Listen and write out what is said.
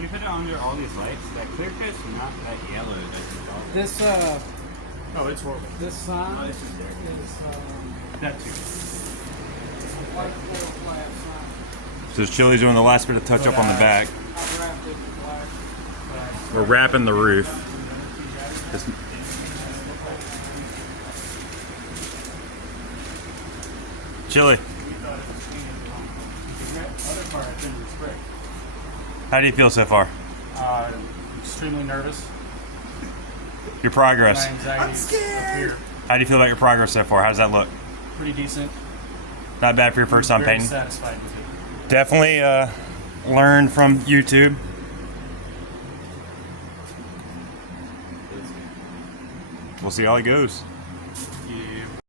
when you put it under all these lights, that clear coat's not that yellow. It doesn't bother. This Oh, it's horrible. this sign Oh, this is there. is That too. white foil flat sign. So Chili's doing the last bit of touch up on the back. I wrapped it in black. We're wrapping the roof. Just- Chili, Other car has been sprayed. how do you feel so far? Extremely nervous. Your progress. My anxiety is up here. How do you feel about your progress so far? How does that look? Pretty decent. Not bad for your first time Very painting. satisfied with it. Definitely learn from YouTube. We'll see how it goes.